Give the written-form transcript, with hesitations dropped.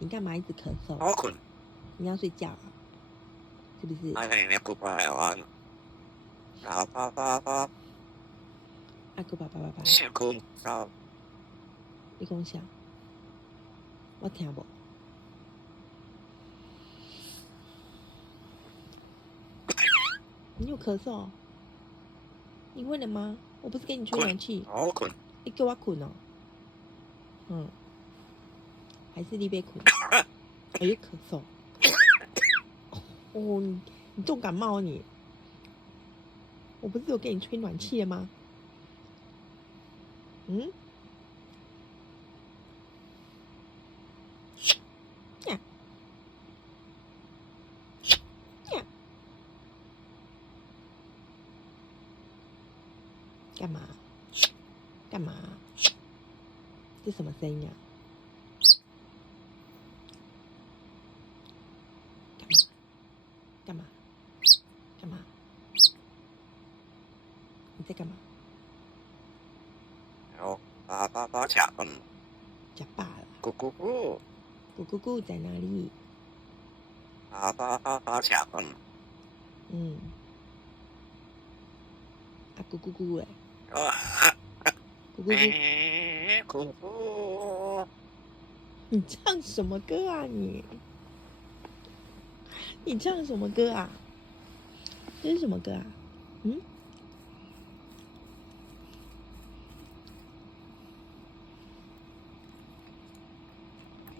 你干嘛一直咳嗽？好困。你要睡觉啊？是不是？你不拜完。爸爸爸爸。阿哥爸爸爸爸。辛苦少。你讲啥？我听不。你有咳嗽？你会了吗？我不是给你吹暖气。好困。你给我困哦。还是你被困？哎呦，咳嗽。哦，你重感冒你？我不是有给你吹暖气了吗？呀呀！干嘛？干嘛？这什么声音啊？干嘛？干嘛？你在干嘛？爸爸爸吃饭。吃饱了。咕咕咕。咕咕咕在哪里？爸爸爸爸吃饭。啊咕咕咕哎。咕咕咕。咕咕。你唱什么歌啊你？你唱什么歌啊？这是什么歌啊？